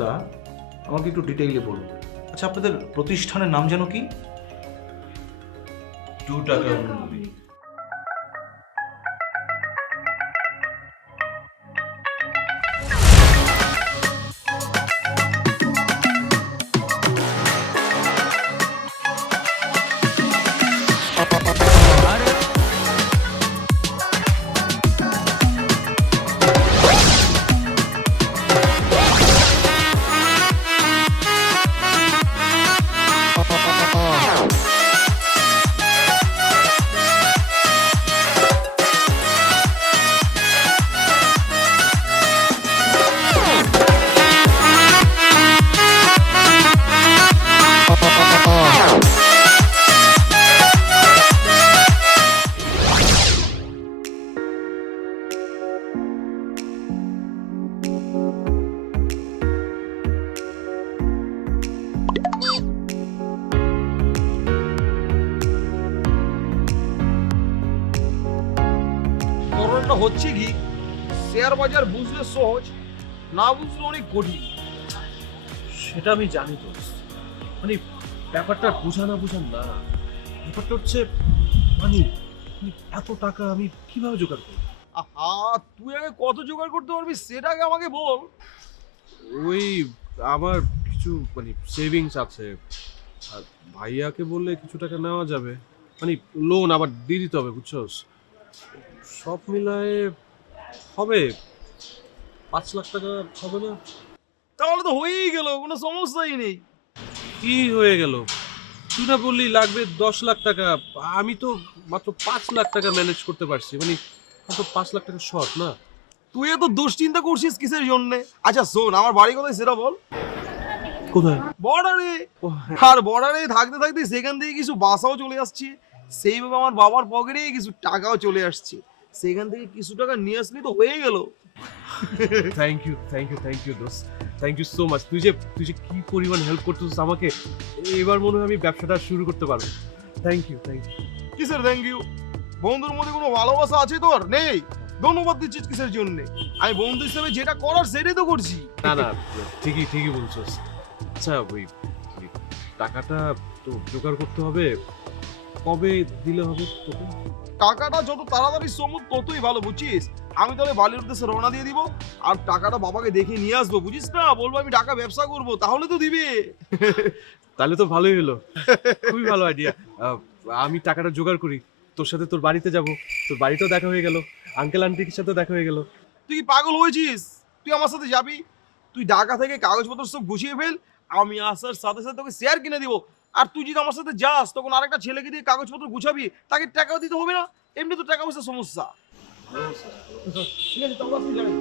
তা আমাকে একটু ডিটেইলে বলুন। আচ্ছা, আপনাদের প্রতিষ্ঠানের নাম যেন কি? 2 টাকা মুভি। করোনাটা হচ্ছে কি, শেয়ার বাজার বুঝলে সহজ, না বুঝলে অনেক কঠিন। সেটা আমি জানি তো, মানে ব্যাপারটা বোঝা না বোঝান না, ব্যাপারটা হচ্ছে মানে এত টাকা আমি কিভাবে জোগাড় করব? আহা, তুই আগে কত জোগাড় করতে পারবি সেটা আগে আমাকে বল। ওই আমার কিছু মানে সেভিংস আছে, আর ভাইয়াকে বললে কিছু টাকা নেওয়া যাবে, মানে লোন আবার দিয়ে দিতে হবে, বুঝছস? সব মিলায়ে হবে 5 লাখ টাকা, হবে না? তাহলে তো হয়েই গেল, কোনো সমস্যাই নেই। কি হয়ে গেল? তুই না বললি লাগবে 10 লাখ টাকা, আমি তো মাত্র 5 লাখ টাকা ম্যানেজ করতে পারছি, মানে মাত্র 5 লাখ টাকা শর্ট না? তুই এত দুশ্চিন্তা করছিস কিসের জন্য? আচ্ছা শোন, আমার বাড়ি কোথায় সেটা বল। কোথায়? বর্ডারে। ও হ্যাঁ। আর বর্ডারে থাকতে থাকতে সেখান থেকে কিছু বাসাও চলে আসছে, সেইভাবে আমার বাবার পকেটে কিছু টাকাও চলে আসছে, সেখান থেকে কিছু টাকা নিয়ে আসলি তো হয়ে গেল। থ্যাংক ইউ দোস্ত, থ্যাংক ইউ সো মাচ। তুই যে কি পরিমাণ হেল্প করতেছিস আমাকে, এবার মনে হয় আমি ব্যবসাটা শুরু করতে পারবো। Thank you. কিসের থ্যাংক ইউ? বন্ধুর মধ্যে কোনো ভালোবাসা আছে তোর? নেই, ধন্যবাদ দিচ্ছিস কিসের জন্য? আমি বন্ধু হিসেবে যেটা করার সেটাই তো করছি। না ঠিকই বলছিস। আচ্ছা ওই ওই টাকাটা তো জোগাড় করতে হবে, কবে দিলে হবে তোকে? টাকাটা যত তাড়াতাড়ি সম্ভব ততই ভালো, বুঝছিস? আমি তাহলে বালির উদ্দেশ্যে রওনা দিয়ে দিব, আর টাকাটা বাবাকে দেখে নিয়ে আসবো, বুঝিস না? বলবো আমি টাকা ব্যবসা করব, তাহলে তো দিবে। তাহলে তো ভালোই হলো, খুবই ভালো আইডিয়া। আমি টাকাটা জোগাড় করি, তোর সাথে তোর বাড়িতে যাব, তোর বাড়িতেও দেখা হয়ে গেল, আঙ্কেল আন্টির সাথে দেখা হয়ে গেল। তুই কি পাগল হয়েছিস? তুই আমার সাথে যাবি, তুই ঢাকা থেকে কাগজপত্র সব গুছিয়ে ফেল, আমি আসার সাথে সাথে তোকে শেয়ার কিনে দিব। আর তুই যদি আমার সাথে যাস, তখন আরেকটা ছেলেকে দিয়ে কাগজপত্র গুছাবি, তাকে টাকাও দিতে হবে না। এমনি তো টাকা পয়সা সমস্যা। ঠিক আছে, তাহলে আপনি যাবেন।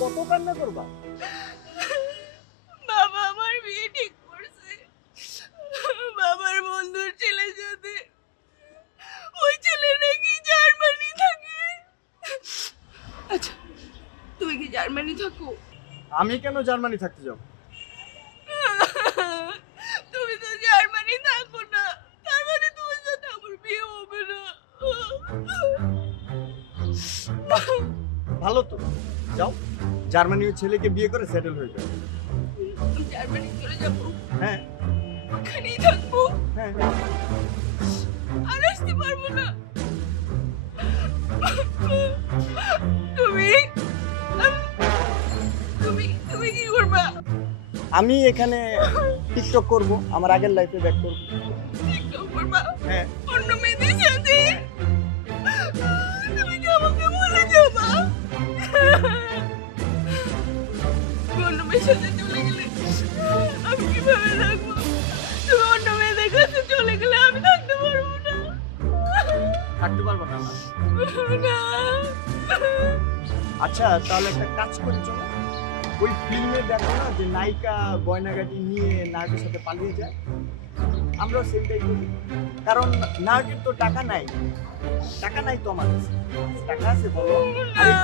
কত কান্না করবা? বাবা আমার বিয়ে ঠিক করছে বাবার বন্ধুর ছেলের সাথে। ওই ছেলে নাকি জার্মানি থাকে। আচ্ছা, তুমি কি জার্মানি থাকো? আমি কেন জার্মানি থাকতে যাব? তুমি তো জার্মানি থাকো না, তার মানে তোমার সাথে আমার বিয়ে হবে না। ভালো তো, যাও জার্মানির ছেলেকে বিয়ে করে সেটেল হয়ে যাবে। আমি জার্মানি চলে যাবো, হ্যাঁ ওখানেই থাকবো, হ্যাঁ। আর আসতে পারবো না। তুমি তুমি তুমি কি করবা? আমি এখানে টিকটক করব, আমার আগের লাইফে ব্যাক করব। টিকটক করবা? হ্যাঁ। অন্য মেয়েদের সাথে? তুমি কি আমাকে বলে যাবা? অন্য মেয়ের সাথে চলে গেলে আমি কিভাবে থাকবো? তুমি অন্য মেয়েদের কাছে চলে গেলে আমি থাকতে পারবো না। থাকতে পারবো না? না আচ্ছা তাহলে একটা কাজ করি চলো, ওই ফিল্মে দেখো না যে নায়িকা গয়নাগাটি নিয়ে নায়কের সাথে পালিয়ে যায়, আমরাও সেমটাই করি। কারণ নায়কের তো টাকা নাই, টাকা নাই তো আমার কাছে। টাকা আছে বলো? আরে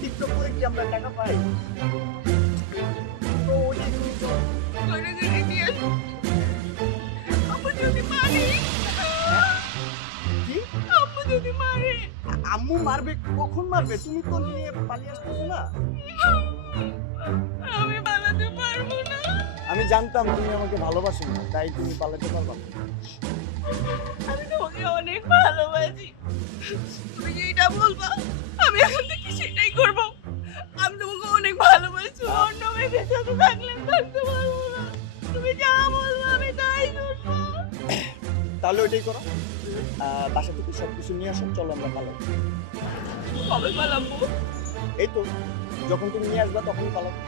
টিকটক করে কি আমরা টাকা পাই? তো ওইটাই করি চলো। গয়নাগাটি নিয়ে আসো। আম্মু যদি মারে, কি? আম্মু যদি মারে, আম্মু মারবে? কখন মারবে? তুমি তো নিয়ে পালিয়ে আসতেছো না। আমি পালাতে পারবো না। আমি জানতাম তুমি আমাকে ভালোবাসো না, তাই তুমি পালাতে পারবা না। আমি তোমাকে অনেক ভালোবাসি। তুমি যেটা বলবা আমি এখন থেকে সেটাই করবো। আমি তোমাকে অনেক ভালোবাসি, অন্য মেয়েদের সাথে থাকলে আমি থাকতে পারবো না। তুমি যা বলবো আমি তাই শুনবো। তাহলে ওইটাই করো, বাসা থেকে সবকিছু নিয়ে আসো, চলো আমরা পালাই। কবে পালাবো? এই তো যখন তুমি নিয়ে আসবা তখনই পালাবো।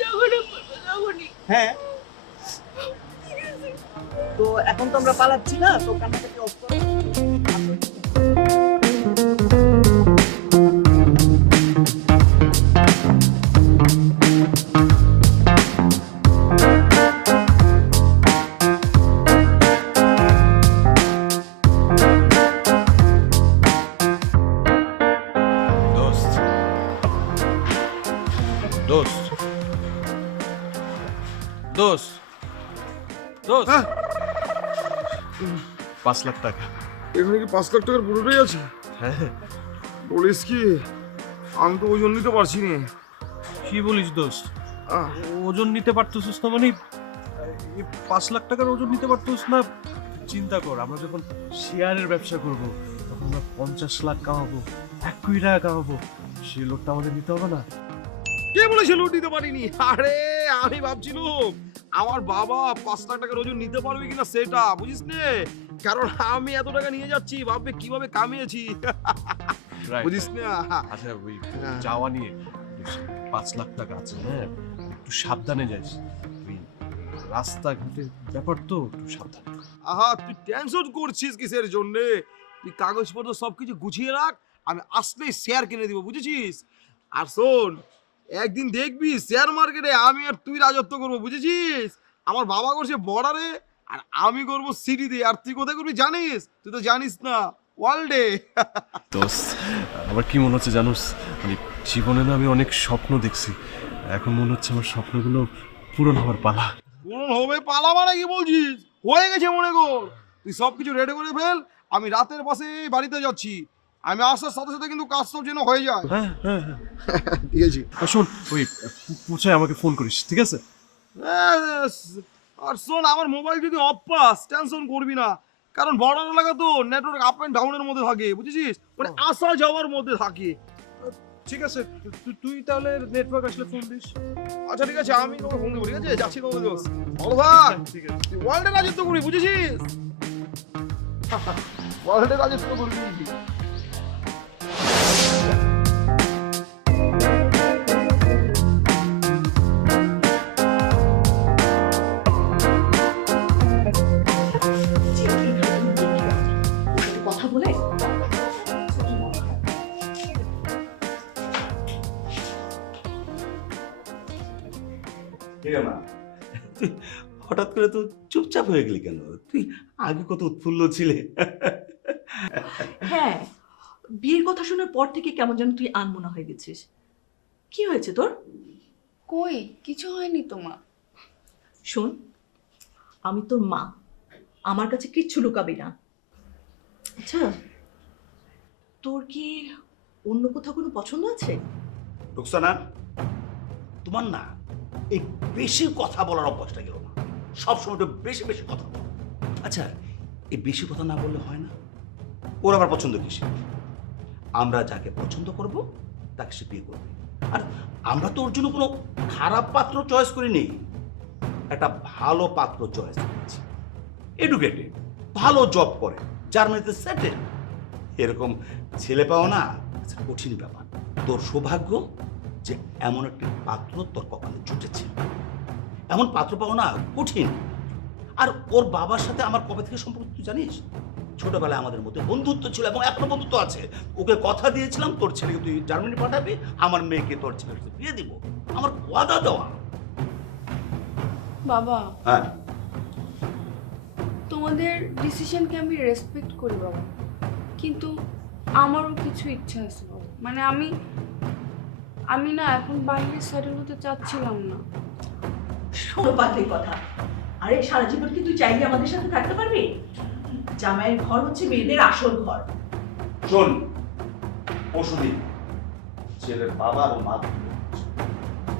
যখনই বলবো তখনই। হ্যাঁ, ঠিক আছে। তো এখন তো আমরা পালাচ্ছি না, তো কান্নাকাটি অফ করো। দোস্ত দোস্ত দোস্ত দোস্ত হ্যাঁ? 5 লাখ টাকা। এখানে কি 5 লাখ টাকার পুরোটাই আছে? হ্যাঁ বলিস কি? আমি তো ওজন নিতে পারছি না। কি বলিস দোস্ত? আহ, ওজন নিতে পারতেছিস না মানে 5 লাখ টাকার ওজন নিতে পারতেছিস না? চিন্তা কর, আমরা যখন শেয়ারের ব্যবসা করব তখন আমরা 50 লাখ কামাবো, 1 কোটি টাকা কামাবো। সেই লোকটা আমাদের নিতে হবে না? কে বলেছে লোড নিতে পারিনি? আরে আমি ভাবছিলাম আমার বাবা 5 লাখ টাকার ওজন নিতে পারবে কিনা সেটা, বুঝিস নে? কারণ আমি এত টাকা নিয়ে যাচ্ছি, ভাববে কিভাবে কামিয়েছি। বুঝিস না? আচ্ছা ওই হ্যাঁ। যাওয়া নিয়ে 5 লাখ টাকা আছে, হ্যাঁ একটু সাবধানে যাইস। ওই রাস্তাঘাটের ব্যাপার তো, একটু সাবধানে। আহা, তুই টেনশন করছিস কিসের জন্য? তুই কাগজপত্র সবকিছু গুছিয়ে রাখ, আমি আসলেই শেয়ার কিনে দিব, বুঝেছিস? আর শোন, একদিন দেখবি শেয়ার মার্কেটে আমি আর তুই রাজত্ব করবো, বুঝেছিস? আমার বাবা করছে বর্ডারে, আর আমি করবো সিটিতে। আর তুই কোথায় করবি জানিস? তুই তো জানিস না, ওয়ার্ল্ডে। দোস্ত আমার কি মনে হচ্ছে জানোস, মানে জীবনে না আমি অনেক স্বপ্ন দেখছি, এখন মনে হচ্ছে আমার স্বপ্নগুলো পূরণ হওয়ার পালা। পূরণ হবে পালা মানে কি বলছিস? হয়ে গেছে মনে কর। তুই সবকিছু রেডি করে ফেল, আমি রাতের বাসে বাড়িতে যাচ্ছি। আমি আসার সাথে সাথে কিন্তু কাজ সব যেন হয়ে যায়। হ্যাঁ হ্যাঁ হ্যাঁ। ঠিক আছে। আর শোন, ওই পৌঁছায় আমাকে ফোন করিস, ঠিক আছে? আর শোন, আমার মোবাইল যদি অফ পাস টেনশন করবি না, কারণ বর্ডার এলাকা তো নেটওয়ার্ক আপ এন্ড ডাউনের মধ্যে থাকে, বুঝেছিস? মানে আসা যাওয়ার মধ্যে থাকে। ঠিক আছে, তুই তাহলে নেটওয়ার্ক আসলে ফোন দিস। আচ্ছা ঠিক আছে, আমি তোকে ফোন দেবো, ঠিক আছে? যাচ্ছি তোমাদের দোস্ত, ভালো থাক। ঠিক আছে। তুই ওয়ার্ল্ডে রাজত্ব করবি, বুঝেছিস? ওয়ার্ল্ডে রাজত্ব করবি। কথা বলে মা, তুই হঠাৎ করে তো চুপচাপ হয়ে গেলি কেন? তুই আগে কত উৎফুল্ল ছিলে। হ্যাঁ, বিয়ের কথা শোনার পর থেকে কেমন যেন তুই আনমনা হয়ে গেছিস। কি হয়েছে তোর? কই কিছু হয়নি তো মা। শোন, আমি তোর মা, আমার কাছে কিচ্ছু লুকাবি না। আচ্ছা, তোর কি অন্য কোথাও কোনো পছন্দ আছে? রুকসানা, তোমার না এই বেশি কথা বলার অভ্যাসটা গেল না। সবসময় তো বেশি বেশি কথা বলো। আচ্ছা, এই বেশি কথা না বললে হয় না? ওর আবার পছন্দ কিসে? আমরা যাকে পছন্দ করব তাকে সে বিয়ে করবে। আর আমরা তো ওর জন্য কোনো খারাপ পাত্র চয়েস করিনি, একটা ভালো পাত্র চয়েস করেছি। এডুকেটেড, ভালো জব করে, জার্মানিতে সেটেল। এরকম ছেলে পাও না আচ্ছা কঠিন ব্যাপার। তোর সৌভাগ্য যে এমন একটি পাত্র তোর কপালে জুটেছে। এমন পাত্র পাও না কঠিন। আর ওর বাবার সাথে আমার কবে থেকে সম্পর্ক তুই জানিস? ছোটবেলায় আমাদের মধ্যে বন্ধুত্ব ছিল এবং এখনো বন্ধুত্ব আছে। ওকে কথা দিয়েছিলাম তোর ছেলেকে তুই জার্মানি পাঠাবি, আমার মেয়েকে তোর ছেলের সাথে বিয়ে দিব। আমার ওয়াদা দেওয়া। বাবা, হ্যাঁ, তোমাদের ডিসিশনকে আমি রেসপেক্ট করি বাবা, কিন্তু আমারও কিছু ইচ্ছা আছে বাবা। মানে আমি না এখন বাইরে সেটেল হতে চাচ্ছিলাম না। শোনো পাগলির কথা, আরে সারা জীবন কি তুই চাইলে আমাদের সাথে থাকতে পারবি? জামাইয়ের ঘর হচ্ছে মেয়েদের আসল ঘর। শোন, পরশুদিন ছেলের বাবা এবং মা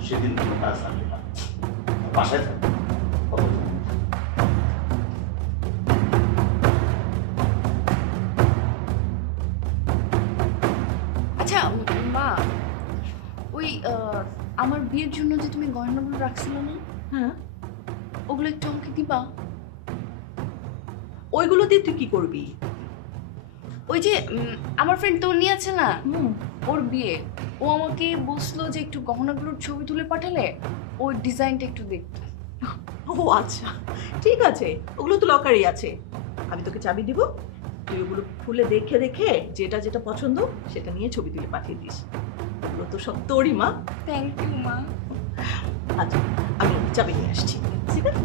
সেদিন কোনো কাজ থাকবে না, বাসায় থাকবে। কথা বলবো। আচ্ছা মা, ওই আমার বিয়ের জন্য যে তুমি গয়নাগুলো রাখছিলে না, হ্যাঁ, ওগুলো একটু আমাকে দিবা? ওইগুলো দিয়ে তুই কি করবি? ওই যে আমার ফ্রেন্ড তো নিয়েছে না, হুম, ওর বিয়ে, ও আমাকে বলছিল যে একটু গহনাগুলোর ছবি তুলে পাঠালে ওর ডিজাইনটা একটু দেখতে। ও আচ্ছা, ঠিক আছে, ওগুলো তো লকারই আছে। আমি তোকে চাবি দিব, তুই ওগুলো খুলে দেখে দেখে যেটা যেটা পছন্দ সেটা নিয়ে ছবি তুলে পাঠিয়ে দিস। ওগুলো তো সব তোরই মা। থ্যাংক ইউ মা। আচ্ছা, আমি চাবি নিয়ে আসছি, ঠিক আছে?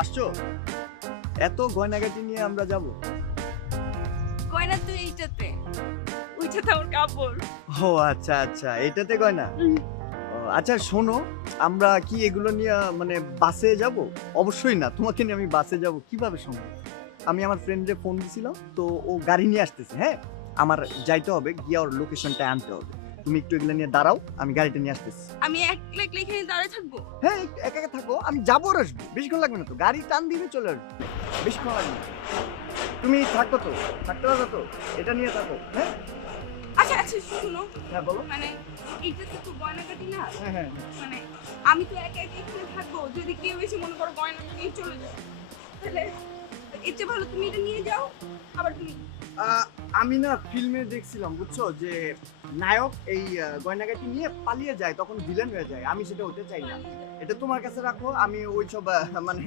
আসছো? এত গয়নাগাটি নিয়ে আমরা যাব? গয়না তো এইটাতে, ওইটাতে আমার কাপড়। ও আচ্ছা আচ্ছা, এটাতে গয়না। ও, আচ্ছা শোনো, আমরা কি এগুলো নিয়ে মানে বাসে যাব? অবশ্যই না, তোমাকে নিয়ে আমি বাসে যাব কিভাবে সম্ভব? আমি আমার ফ্রেন্ডে ফোন দিছিলাম, তো ও গাড়ি নিয়ে আসতেছে। হ্যাঁ, আমার যাইতে হবে, গিয়ে ওর লোকেশনটা আনতে হবে। তুমি একটু এগুলো নিয়ে দাঁড়াও, আমি গাড়িটা নিয়ে আসতেছি। আমি একলা একলা এখানে দাঁড়িয়ে থাকবো? হ্যাঁ, একা একা থাকো, আমি যাবো আর আসবো, বেশিক্ষণ লাগবে না তো, গাড়ি টান দিলে চলে আসবে, বেশিক্ষণ লাগবে না। তুমি থাকো তো, থাকতে পারো তো, এটা নিয়ে থাকো। হ্যাঁ আচ্ছা আচ্ছা শুনো, হ্যাঁ বলো। মানে এইটাতে তো গয়নাগাটি না, হ্যাঁ হ্যাঁ, মানে আমি তো একা একা এখানে থাকবো, যদি কেউ এসে মনে করো গয়না নিয়ে চলে যায়, তাহলে এর চেয়ে ভালো তুমি এটা নিয়ে যাও। আবার তুমি আমি না ফিল্মে দেখছিলাম, বুঝছো, যে নায়ক এই গয়নাগাটি নিয়ে পালিয়ে যায়, তখন ভিলেন হয়ে যায়। আমি সেটা হতে চাই না, এটা তোমার কাছে রাখো। আমি ওইসব মানে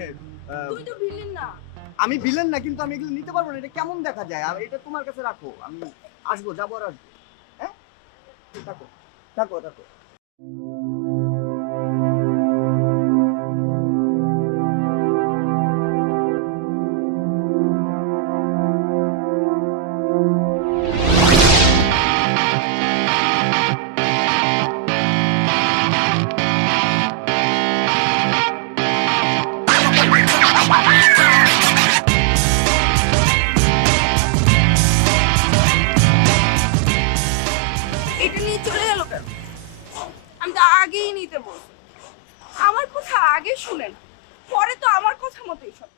তুমি তো ভিলেন না। আমি ভিলেন না, কিন্তু আমি এগুলো নিতে পারবো না, এটা কেমন দেখা যায়। আর এটা তোমার কাছে রাখো, আমি আসবো, যাবো আর আসবো। হ্যাঁ, থাকো থাকো থাকো। এটা নিয়ে চলে গেল কেন? আমি তো আগেই নিতে বলছি। আমার কথা আগে শুনেন, পরে তো আমার কথা মতোই সব।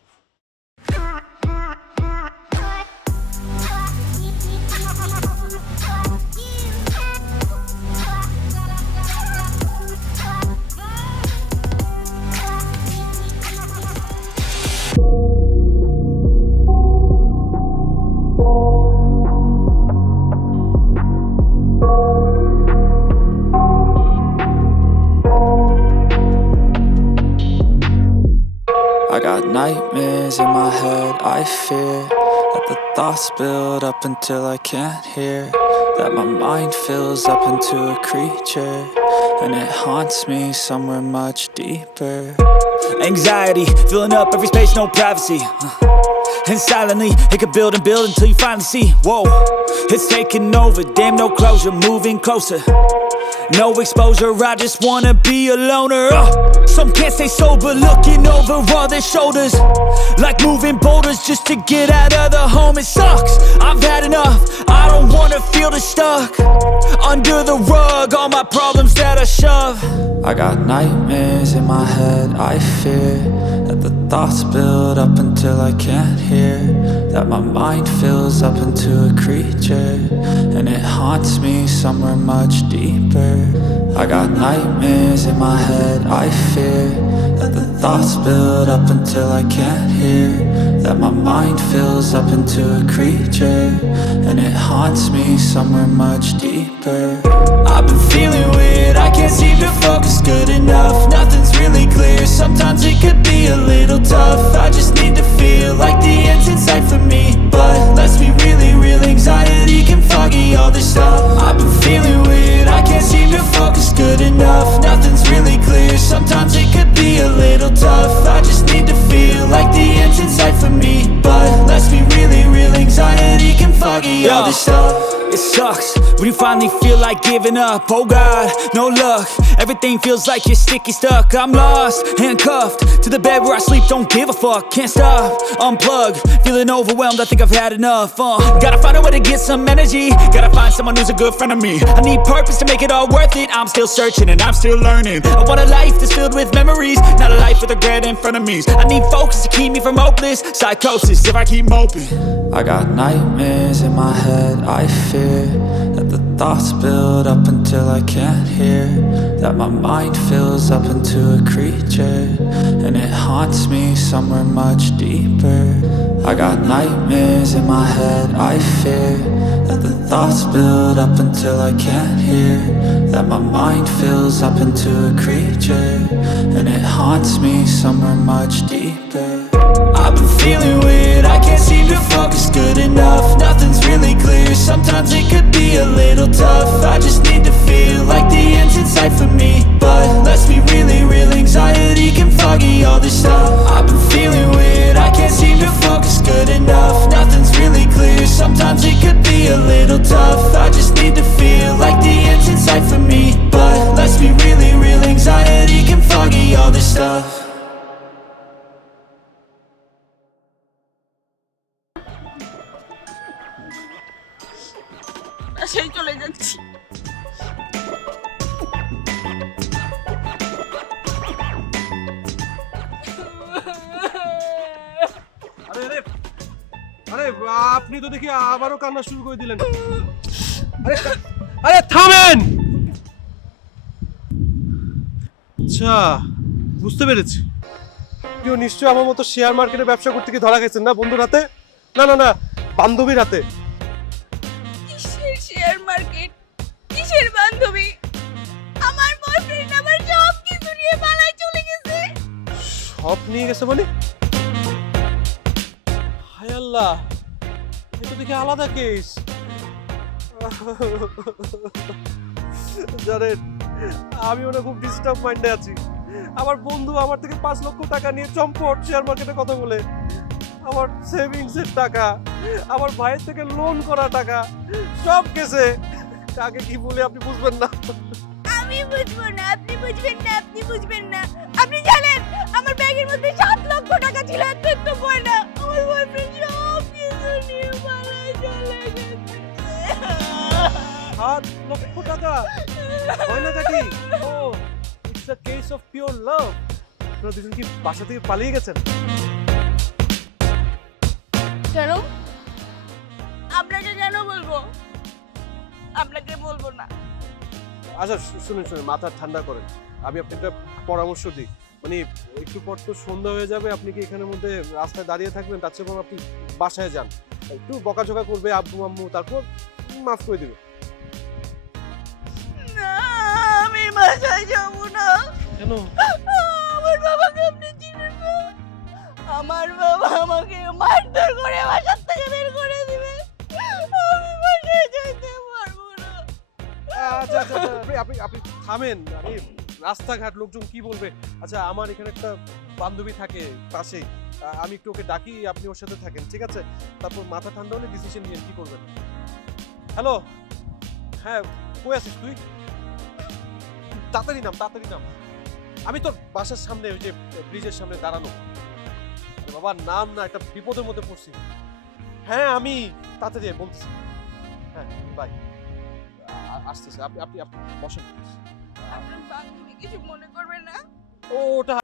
I got nightmares in my head, I fear that the thoughts build up until I can't hear, that my mind fills up into a creature, and it haunts me somewhere much deeper. Anxiety, filling up every space, no privacy, and silently, it can build and build until you finally see, whoa, it's taking over, damn no closure, moving closer. No exposure, I just wanna be a loner. Some can't stay sober, looking over all their shoulders, like moving boulders just to get out of the home. It sucks, I've had enough, I don't wanna feel the stuck under the rug, all my problems that I shove. I got nightmares in my head, I fear that the thoughts build up until I can't hear, that my mind fills up into a creature, and it haunts me somewhere much deeper. I got nightmares in my head, I fear that the thoughts build up until I can't hear, that my mind fills up into a creature, and it haunts me somewhere much deeper. I've been feeling weird, I can't seem to focus good enough. Nothing's really clear, sometimes it could be a little tough. I just need to feel like the end's in sight for me, but let's be really real, anxiety can foggy all this stuff. I've been feeling weird, I can't seem to focus good enough. Nothing's really clear, sometimes it could be a little tough. I just need to feel like the end's in sight for me, but let's be really real, anxiety can foggy all this stuff. It sucks when you finally feel like giving up. Oh God, no luck. Everything feels like you're sticky stuck. I'm lost, handcuffed to the bed where I sleep. Don't give a fuck, can't stop. Unplug, feeling overwhelmed. I think I've had enough. Gotta find a way to get some energy. Gotta find someone who's a good friend of me. I need purpose to make it all worth it. I'm still searching and I'm still learning. I want a life that's filled with memories, not a life with regret and frenemies. I need focus to keep me from hopeless psychosis if I keep moping. I got nightmares in my head, I fear that the thoughts build up until I can't hear, that my mind fills up into a creature, and it haunts me somewhere much deeper. I got nightmares in my head, I fear that the thoughts build up until I can't hear, that my mind fills up into a creature, and it haunts me somewhere much deeper. I've been feeling weird, I can't seem to focus good enough. Nothing's really clear, sometimes it could be a little tough. I just need to feel like the end's in sight for me, but let's be really real, anxiety can foggy all this stuff. I've been feeling weird, I can't seem to focus good enough. Nothing's really clear, sometimes it could be a little tough. I just need to feel like the end's in sight for me, but let's be really real, anxiety can foggy all this stuff. বাসায় চলে যাচ্ছি। আরে আরে আরে আপনি তো দেখি আবারও কান্না শুরু করে দিলেন। আরে আরে থামেন। আচ্ছা, বুঝতে পেরেছি। কেউ নিশ্চয়ই আমার মতো শেয়ার মার্কেটে ব্যবসা করতে গিয়ে ধরা গেছেন না বন্ধুর হাতে? না না না, বান্ধবীর হাতে। কিসের শেয়ার মার্কেট, কিসের বান্ধবী? আমার বয়ফ্রেন্ড আমার সব কিছু নিয়ে পালায় চলে গেছে। সব নিয়ে গেছে মানে? হায় আল্লাহ, এটা দেখি আলাদা কেস। জানেন, আমি ওটা খুব ডিস্টার্ব মাইন্ডে আছি। আমার বন্ধু আমার থেকে 5 লক্ষ টাকা নিয়ে চম্পট শেয়ার মার্কেটে কথা বলে, আমার সেভিংস এর টাকা, আমার ভাইয়ের থেকে লোন করা টাকা সব গেছে। কাকে কি বলে আপনি বুঝবেন না। আমি বুঝবো না, আপনি বুঝবেন না, আপনি বুঝবেন না। আপনি জানেন আমার ব্যাগের মধ্যে 7 লক্ষ টাকা ছিল, একটা গয়না। আমার বয়ফ্রেন্ড সব কিছু নিয়ে পালায় চলে গেছে। 7 লক্ষ টাকা গয়নাগাটি? ও, it's a case of pure love. আপনারা দুজন কি বাসা থেকে পালিয়ে গেছেন? কেন? আপনাকে কেন বলবো? আপনাকে বলবো না। আচ্ছা শুনুন শুনুন, মাথা ঠান্ডা করেন। আমি আপনাকে একটা পরামর্শ দিই, মানে একটু পর তো সন্ধ্যা হয়ে যাবে, আপনি কি এখানের মধ্যে রাস্তায় দাঁড়িয়ে থাকবেন? তার চেয়ে বরং আপনি বাসায় যান, একটু বকাঝকা করবে আব্বু আম্মু, তারপর মাফ করে দিবে। না, আমি বাসায় যাবো না। কেন? আমার বাবাকে আপনি চিনেন না? আমার বাবা আমাকে মারধর করে বাসার থেকে বের করে দিবে। আমি বাসায় যেতে পারবো না। আচ্ছা আচ্ছা আপনি আপনি থামেন। আমি রাস্তাঘাট লোকজন কি বলবে? আচ্ছা, আমার এখানে একটা বান্ধবী থাকে পাশেই, আমি একটু ওকে ডাকি, আপনি ওর সাথে থাকেন, ঠিক আছে? তারপর মাথা ঠান্ডা হলে ডিসিশন নিয়ে কি করবেন। হ্যালো, হ্যাঁ, কই আছিস তুই? তাড়াতাড়ি নাম, তাড়াতাড়ি নাম। আমি তোর বাসার সামনে, ওই যে ব্রিজের সামনে দাঁড়ানো। বাবা নাম না, একটা বিপদের মধ্যে পড়ছি। হ্যাঁ আমি তাড়াতাড়ি বলতেছি। হ্যাঁ বাই, আসতেছে। আপনি আপনি আপনি বসেন। আপনার বান্ধবী কিছু মনে করবে না? ওটা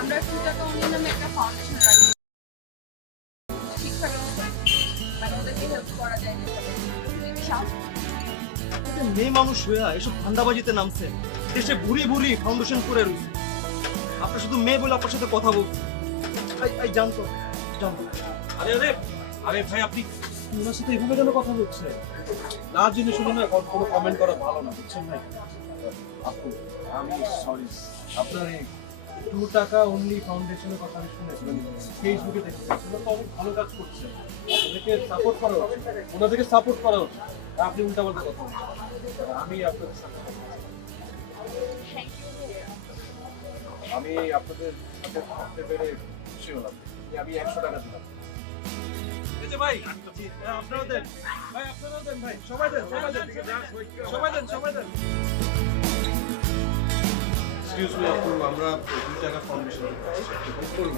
আমরা 2 টাকা অন্য নামে একটা ফাউন্ডেশন রাখি ঠিকঠাক মানে ওদেরকে হেল্প করা যায় এটা মেয়ে মানুষ হইয়া এসব ধান্দাবাজিতে নামছে, দেশে ভুরি ভুরি ফাউন্ডেশন করে রয়েছে। আপনার শুধু মেয়ে বলে আপনার সাথে কথা বলছি। জানতো জানতো আরে আরে আরে ভাই, আপনি ওনার সাথে এভাবে কেন কথা বলছে? না জেনে শুনে না কোনো কমেন্ট করা ভালো না, বুঝছেন ভাই? আপু, আমি সরি, আপনার এই 2 টাকা অনলি ফাউন্ডেশনের কথা আমি শুনেছি, মানে ফেসবুকে দেখেছি। ওরা তো অনেক ভালো কাজ করছে, ওদেরকে সাপোর্ট করা উচিত, ওনাদেরকে সাপোর্ট করা উচিত। আপনি উল্টাপাল্টা কথা বলছেন। আমি আপনাদের সাথে আমি আপনাদের সাথে থাকতে পেরে খুশি হলাম। আমি 100 টাকা দিলাম। এই যে ভাই, আপনারাও দেন ভাই, আপনারাও দেন ভাই, সবাই দেন, সবাই দেন, সবাই দেন, সবাই দেন। এক্সকিউজ মি আপু, আমরা 2 টাকা ফাউন্ডেশন করব।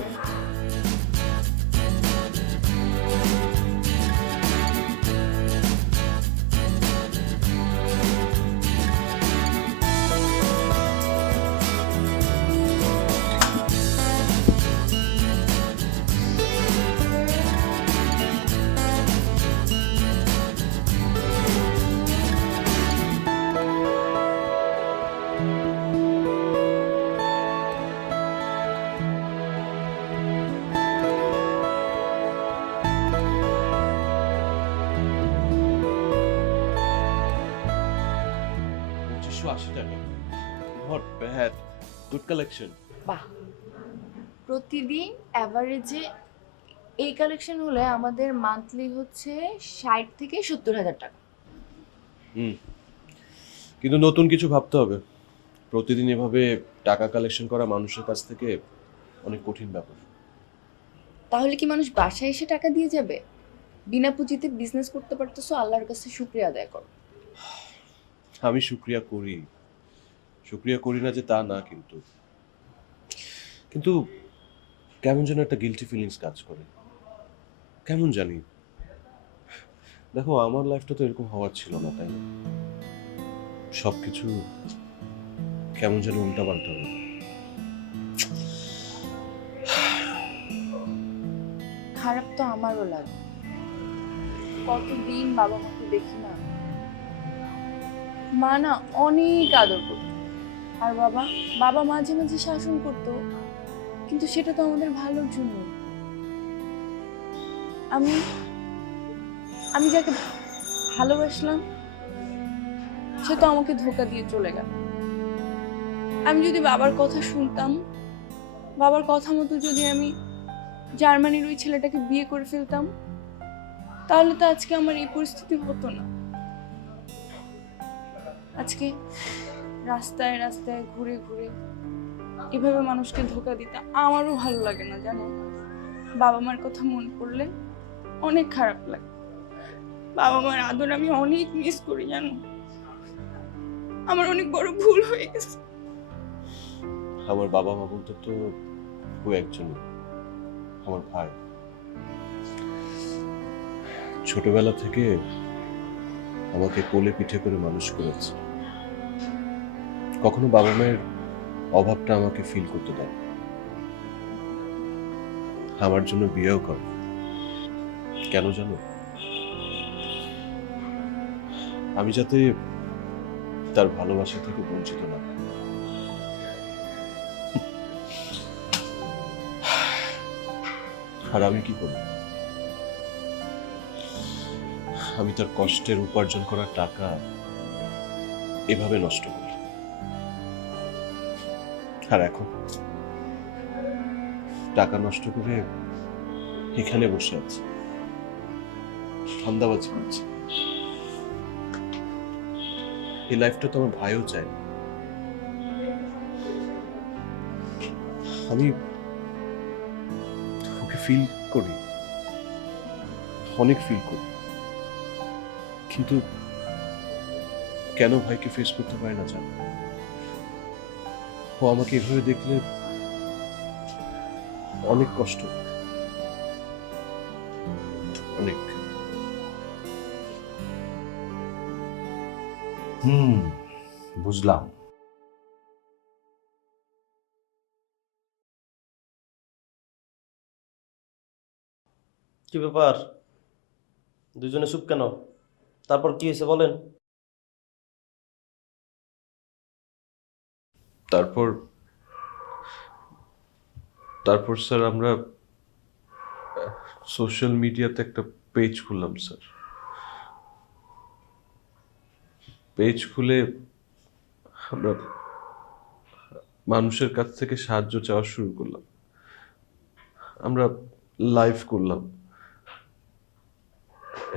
Not bad. Good collection. বাহ, প্রতিদিন অ্যাভারেজে এই কালেকশন হলে আমাদের মান্থলি হচ্ছে 60 থেকে 70,000 টাকা। কিন্তু নতুন কিছু ভাবতে হবে। প্রতিদিন এভাবে টাকা কালেকশন করা মানুষের কাছ থেকে অনেক কঠিন ব্যাপার। তাহলে কি মানুষ বাসায় এসে টাকা দিয়ে যাবে? বিনা পুঁজিতে বিজনেস করতে পারতেছো, আল্লাহর কাছে শুকরিয়া আদায় করো। আমি শুকরিয়া করি না যে তা না, কিন্তু কেমন যেন একটা গিল্টি ফিলিংস কাজ করে, কেমন জানি। দেখো, আমার লাইফটা তো এরকম হওয়ার ছিল না, তাই না? সবকিছু কেমন যেন উল্টাপাল্টা হলো। খারাপ তো আমারও লাগে, কতদিন বাবা মাকে দেখি না। মা না অনেক আদর করতো, আর বাবা মাঝে মাঝে শাসন করতো, কিন্তু সেটা তো আমাদের ভালোর জন্য। আমি যাকে ভালোবাসলাম সে তো আমাকে ধোঁকা দিয়ে চলে গেল। আমি যদি বাবার কথা শুনতাম, বাবার কথা মতো যদি আমি জার্মানির ওই ছেলেটাকে বিয়ে করে ফেলতাম, তাহলে তো আজকে আমার এই পরিস্থিতি হতো না। আজকে রাস্তায় রাস্তায় ঘুরে ঘুরে এভাবে মানুষকে ধোঁকা দিতে আমারও ভালো লাগে না, জানো? বাবা মার কথা মনে পড়লে অনেক খারাপ লাগে। বাবা মার আদর আমি অনেক মিস করি, জানো? আমার অনেক বড় ভুল হয়ে গেছে। আমার বাবা মা বলতে তো ও একজন, আমার ভাই। ছোটবেলা থেকে আমাকে কোলে পিঠে করে মানুষ করেছে, কখনো বাবা মায়ের অভাবটা আমাকে ফিল করতে দেয়। আমার জন্য বিয়েও করে, কেন জানো? আমি যাতে তার ভালোবাসা থেকে বঞ্চিত না। আর আমি কি করব? আমি তার কষ্টের উপার্জন করা টাকা এভাবে নষ্ট করি। আর এখন টাকা নষ্ট করে এখানে বসে আছি, ধান্দাবাজি করছি। এই লাইফটা তো আমার ভাইও চায়। আমি ওকে ফিল করি, অনেক ফিল করি, কিন্তু কেন ভাইকে ফেস করতে পারে না জানো। ও আমাকে এভাবে দেখলে অনেক কষ্ট, অনেক। বুঝলাম। কি ব্যাপার, দুজনে চুপ কেন? তারপর কি হয়েছে বলেন। তারপর তারপর স্যার আমরা সোশ্যাল মিডিয়াতে একটা পেজ খুললাম স্যার। পেজ খুলে আমরা মানুষের কাছ থেকে সাহায্য চাওয়া শুরু করলাম। আমরা লাইভ করলাম।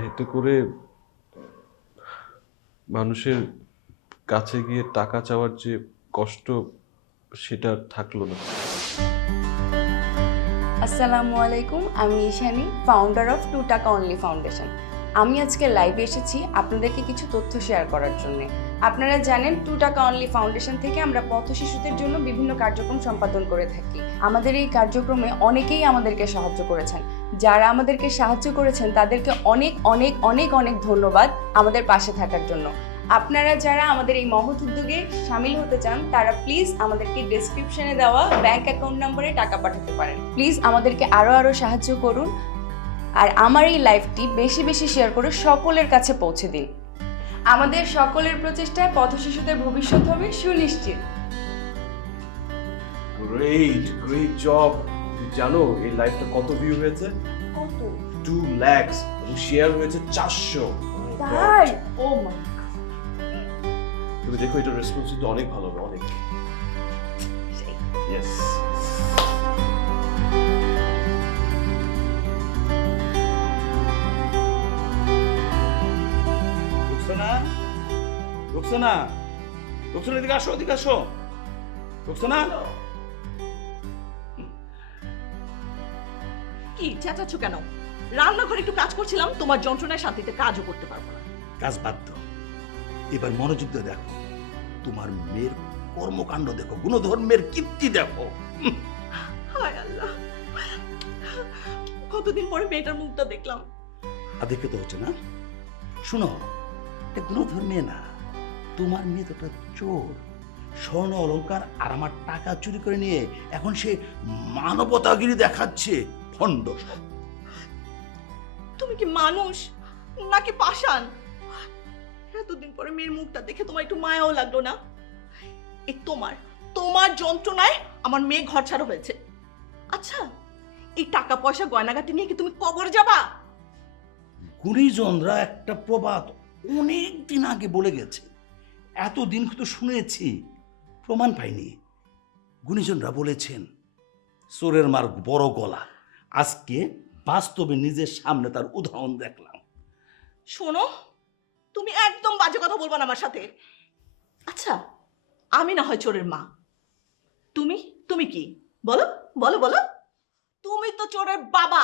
এতে করে মানুষের কাছে গিয়ে টাকা চাওয়ার যে কষ্ট সেটা থাকলো না। আসসালামু আলাইকুম, আমি ঈশানী, ফাউন্ডার অফ 2 টাকা অনলি ফাউন্ডেশন। আমি আজকে লাইভে এসেছি আপনাদেরকে কিছু তথ্য শেয়ার করার জন্য। আপনারা জানেন 2 টাকা অনলি ফাউন্ডেশন থেকে আমরা পথ শিশুদের জন্য বিভিন্ন কার্যক্রম সম্পাদন করে থাকি। আমাদের এই কার্যক্রমে অনেকেই আমাদেরকে সাহায্য করেছেন। যারা আমাদেরকে সাহায্য করেছেন তাদেরকে অনেক অনেক অনেক অনেক ধন্যবাদ আমাদের পাশে থাকার জন্য। আপনারা যারা আমাদের এই মহৎ উদ্যোগে সামিল হতে চান তারা প্লিজ আমাদেরকে ডেসক্রিপশনে দেওয়া ব্যাংক অ্যাকাউন্ট নম্বরে টাকা পাঠাতে পারেন। প্লিজ আমাদেরকে আরও সাহায্য করুন, আর আমার এই লাইভটি বেশি বেশি শেয়ার করে সকলের কাছে পৌঁছে দিন। আমাদের সকলের প্রচেষ্টায় পথ শিশুদের ভবিষ্যৎ হবে সুনিশ্চিত। Great job. জানো এই লাইভটা কত ভিউ হয়েছে? কত? 2 লাখ এবং শেয়ার হয়েছে 400। তাই? ও মাই। তুমি দেখো এটা রেসপন্স কিন্তু অনেক ভালো হবে, অনেক। ইয়েস। রুকসানা, এদিকে আসো, রুকসানা। কি চেঁচাচ্ছ কেন? রান্নাঘরে একটু কাজ করছিলাম, তোমার যন্ত্রণায় শান্তিতে কাজও করতে পারবো না। কাজ বাদ দাও, এবার মনোযোগ দিয়ে দেখো। তোমার মেয়ের কর্মকাণ্ড দেখো, গুণধর্মের কীর্তি দেখো। হায় আল্লাহ, কতদিন পরে মেয়েটার মুখটা দেখলাম। আধিক্যত হচ্ছে না? শুনো, এটা গুণধর মেয়ে না, তোমার মেয়ে তো একটা চোর। স্বর্ণ অলংকার আর আমার টাকা চুরি করে নিয়ে এখন সে মানবতাগিরি দেখাচ্ছে। ভণ্ড সব। তুমি কি মানুষ নাকি পাষাণ? এতদিন পরে মেয়ের মুখটা দেখে তোমার একটু মায়াও লাগলো না? এই তোমার যন্ত্রণায় আমার মেয়ে ঘর ছাড়া হয়েছে। আচ্ছা, এই টাকা পয়সা গয়নাগাটি নিয়ে কি তুমি কবর যাবা? গুণীজনরা একটা প্রবাদ অনেক দিন আগে বলে গেছে, এতদিন তো শুনেছি, প্রমাণ পাইনি। গুণীজনরা বলেছেন চোরের মার বড় গলা। আজকে বাস্তবে নিজের সামনে তার উদাহরণ দেখলাম। শোনো, তুমি একদম বাজে কথা বলবা না আমার সাথে। আচ্ছা, আমি না হয় চোরের মা, তুমি কি? বলো বলো বলো। তুমি তো চোরের বাবা।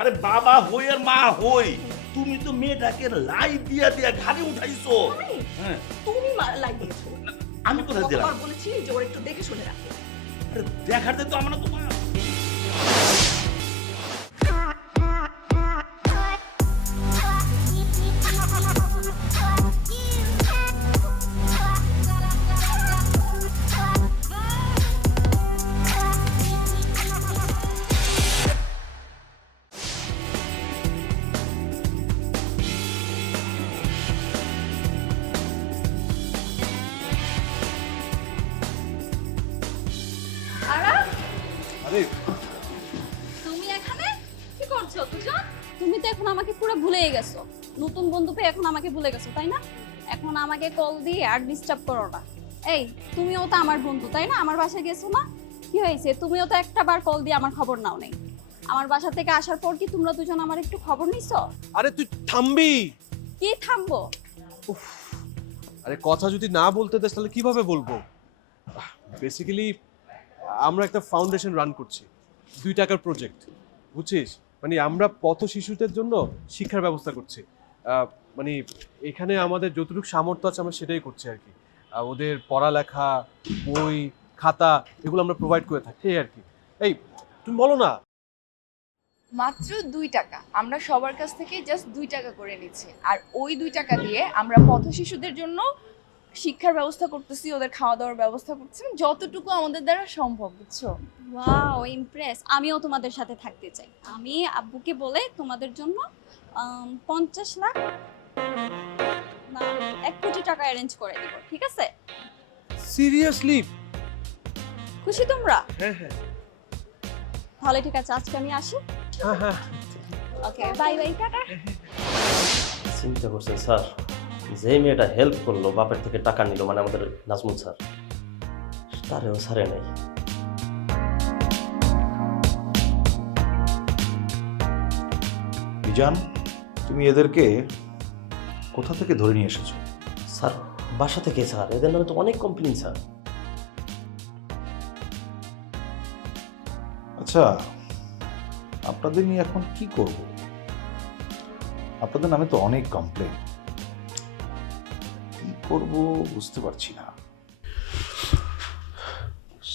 আরে বাবা হই আর মা হই, তুমি তো মেয়েটাকে লাই দিয়া দিয়া ঘাড়ে উঠাইছো। হ্যাঁ, তুমি লাই দিয়েছো। আমি কোথায় দিলাম? কতবার বলেছি যে ওর একটু দেখে শুনে রাখতে। আরে দেখাতে তো আমরা তোমার। আরে তুমি এখানে কি করছো দুজন? তুমি তো এখন আমাকে পুরো ভুলেই গেছো। নতুন বন্ধু পেয়ে এখন আমাকে ভুলে গেছো, তাই না? এখন আমাকে কল দিয়ে আর ডিস্টার্ব করো না। এই, তুমিও তো আমার বন্ধু, তাই না? আমার বাসায় গেছো না? কি হয়েছে? তুমিও তো একটা বার কল দিয়ে আমার খবর নাও নেই। আমার বাসা থেকে আসার পর কি তোমরা দুজন আমার একটু খবর নিছো? আরে তুই থামবি? কি থামবো? আরে কথা যদি না বলতে দেস তাহলে কিভাবে বলবো? বেসিক্যালি আমরা একটা ফাউন্ডেশন রান করছি, 2 টাকার প্রজেক্ট, বুঝছিস? মানে আমরা পথ শিশুদের জন্য শিক্ষার ব্যবস্থা করছি। মানে এখানে আমাদের যতটুকু সামর্থ্য আছে আমরা সেটাই করছি আর কি। ওদের পড়ালেখা, বই, খাতা এগুলো আমরা প্রোভাইড করে থাকি আর কি। এই তুমি বলো না। মাত্র 2 টাকা, আমরা সবার কাছ থেকে জাস্ট 2 টাকা করে নিচ্ছি, আর ওই 2 টাকা দিয়ে আমরা পথ শিশুদের জন্য শিক্ষার ব্যবস্থা করতেছি, ওদের খাওয়া দাওয়ার ব্যবস্থা করতেছি, যতটুকু আমাদের দ্বারা সম্ভব, বুঝছো? Wow, Impress. আমিও তোমাদের সাথে থাকতে চাই। আমি আব্বুকে বলে তোমাদের জন্য 50 লাখ না 1 কোটি টাকা অ্যারেঞ্জ করে দিব, ঠিক আছে? সিরিয়াসলি? খুশি তোমরা? হ্যাঁ হ্যাঁ তাহলে ঠিক আছে, আজকে আমি আসি। হ্যাঁ হ্যাঁ। ওকে, বাই বাই, টাটা। চিন্তা করছেন স্যার, যে মেয়েটা হেল্প করলো, বাপের থেকে টাকা নিল, মানে আমাদের নাজমুল স্যার, তারেও ছাড়ে নাই। মিজান, তুমি এদেরকে কোথা থেকে ধরে নিয়ে এসেছো? স্যার বাসা থেকে স্যার, এদের নামে তো অনেক কমপ্লেন স্যার। আচ্ছা, আপনাদের নিয়ে এখন কি করব? আপনাদের নামে তো অনেক কমপ্লেন, কি করব বুঝতে পারছি না।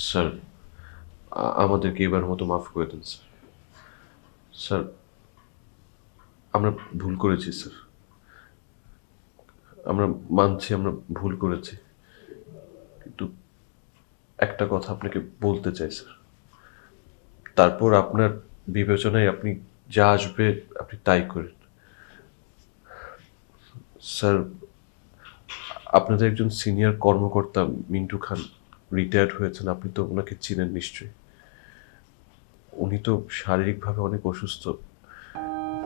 স্যার আমাদেরকে এবার মতো মাফ করে দেন স্যার। স্যার আমরা ভুল করেছি স্যার, আমরা মানছি আমরা ভুল করেছি, কিন্তু একটা কথা আপনাকে বলতে চাই স্যার। তারপর আপনার বিবেচনায় আপনি যা আসবে আপনি তাই করেন। স্যার আপনাদের একজন সিনিয়র কর্মকর্তা মিন্টু খান রিটায়ার্ড হয়েছেন, আপনি তো ওনাকে চিনেন নিশ্চয়ই। উনি তো শারীরিকভাবে অনেক অসুস্থ,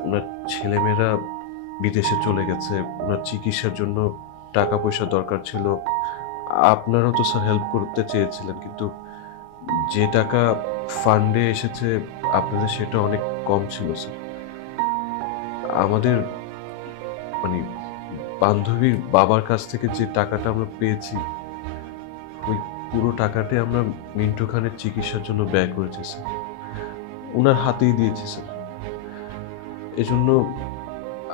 ওনার ছেলেমেয়েরা বিদেশে চলে গেছে, ওনার চিকিৎসার জন্য টাকা পয়সা দরকার ছিল। আপনারাও তো স্যার হেল্প করতে চেয়েছিলেন, কিন্তু যে টাকা ফান্ডে এসেছে আপনাদের সেটা অনেক কম ছিল স্যার। আমাদের মানে বান্ধবীর বাবার কাছ থেকে যে টাকাটা আমরা পেয়েছি, ওই পুরো টাকাটাই আমরা মিন্টু খানের চিকিৎসার জন্য ব্যয় করেছি স্যার, ওনার হাতেই দিয়েছি স্যার। এজন্য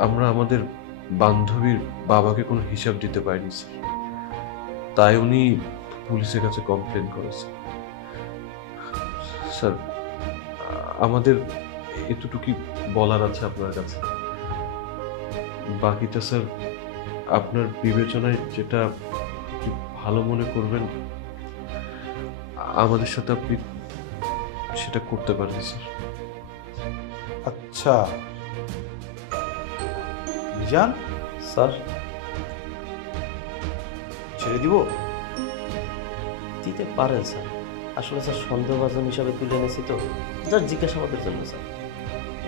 আমরা আমাদের বান্ধবীর বাবাকে কোনো হিসাব দিতে পারিনি স্যার, তাই উনি পুলিশের কাছে কমপ্লেন করেছেন। স্যার আমাদের এতটুকুই বলার আছে আপনার কাছে, বাকিটা স্যার আপনার বিবেচনায় যেটা আপনি ভালো মনে করবেন আমাদের সাথে আপনি সেটা করতে পারেন স্যার। আচ্ছা মিজান, স্যার ছেড়ে দিব? দিতে পারেন স্যার, আসলে স্যার সন্দেহভাজন হিসাবে তুলে এনেছি তো, যার জিজ্ঞাসাবাদের জন্য স্যার।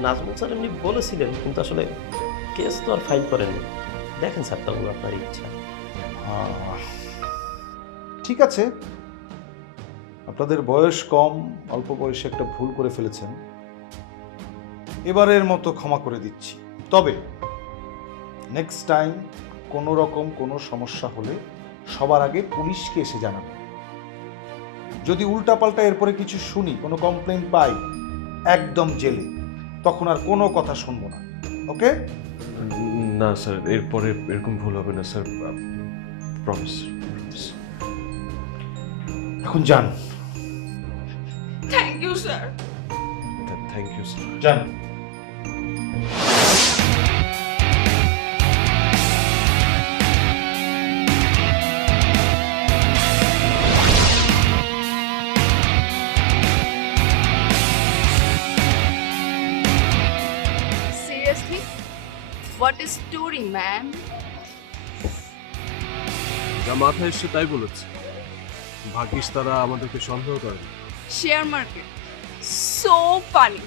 নাজমুল স্যার এমনি বলেছিলেন, কিন্তু আসলে কেস তো আর ফাইল করেননি। দেখেন স্যার, তখন আপনার ইচ্ছা। ঠিক আছে, আপনাদের বয়স কম, অল্প বয়সে একটা ভুল করে ফেলেছেন, এবারের মতো ক্ষমা করে দিচ্ছি। তবে নেক্সট টাইম কোনো রকম কোনো সমস্যা হলে সবার আগে পুলিশকে এসে জানাবেন। যদি উল্টাপাল্টা এরপরে কিছু শুনি, কোনো কমপ্লেন পাই, একদম জেলে, তখন আর কোনো কথা শুনবো না। ওকে? না স্যার, এরপরে এরকম ভুল হবে না স্যার, প্রমিস। এখন যান। Thank you sir. Thank you sir. যান। Seriously? What a story, man. যা মাথায় এসছে তাই বলেছে, ভাগ্যিস তারা আমাদেরকে সন্দেহ করে। Share market so funny.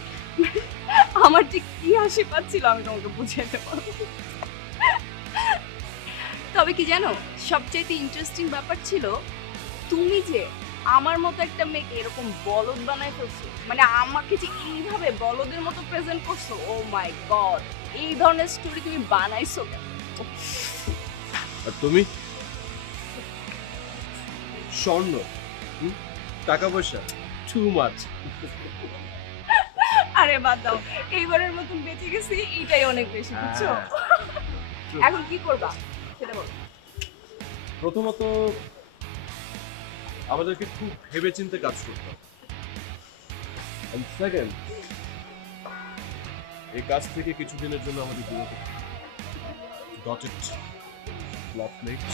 আমার ঠিক কি হাসি পাচ্ছিল আমি তোমাকে বুঝাতে পারবো। তবে কি জানো, সবচাইতে ইন্টারেস্টিং ব্যাপার ছিল তুমি যে আমার মতো একটা মেয়েকে এরকম বলদ বানায় ফেলছো, মানে আমাকে যে এইভাবে বলদের মতো প্রেজেন্ট করছো। ও মাই গড, এই ধরনের স্টোরি তুমি বানাইছো কেন? আর তুমি স্বর্ণ, টাকা পয়সা, টু মাচ। আরে বাদ দাও, এইবারের মতন বেঁচে গেছি, এটাই অনেক বেশি, বুঝছো? এখন কি করবা সেটা বলো। প্রথমত আমাদেরকে খুব ভেবেচিন্তে কাজ করতে হবে। And second, এই কাজ থেকে কিছুদিনের জন্য আমাদের বিরত থাকতে হবে। Got it? Love, mate?